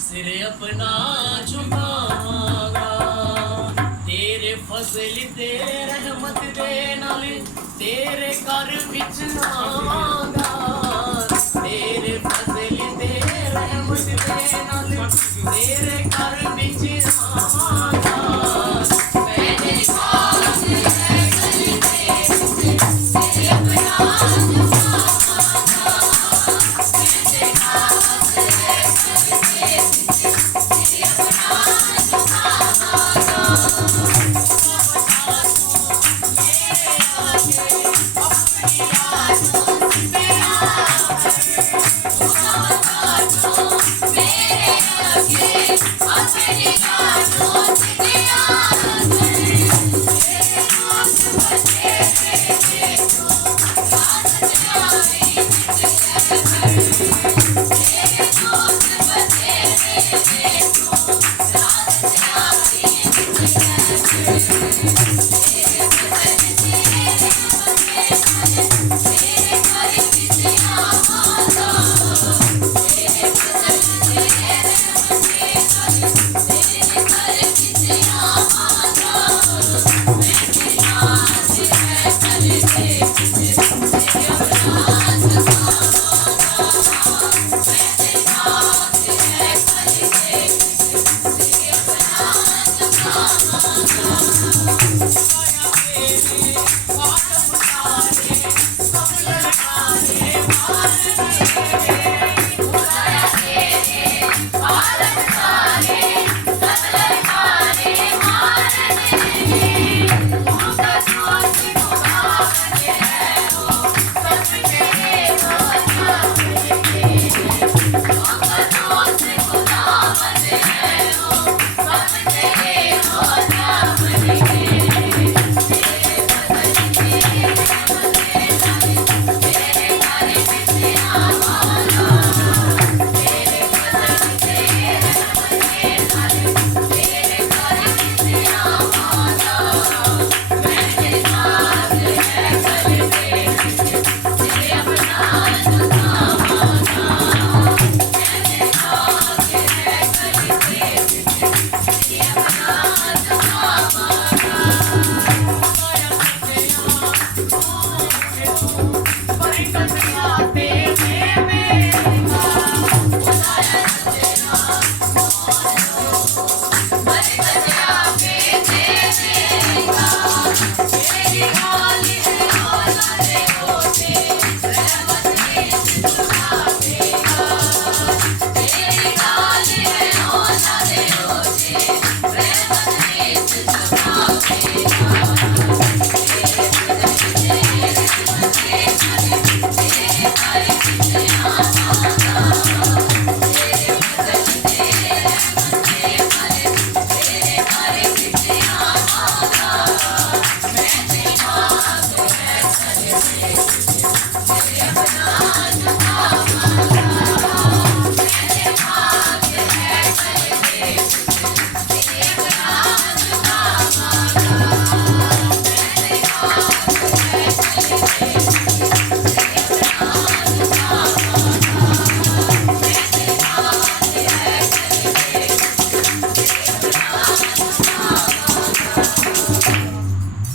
सिर अपना झुकावांगा तेरे फजल ते रहमत दे नाल तेरे घर विच आवांगा तेरे फजल ते रहमत दे नाल तेरे घर विच आवांगा मैंने खास है गली दे सिर अपना झुकावांगा मैंने खास है गली दे सिर अपना झुकावांगा मेरे आगे अपनी यादों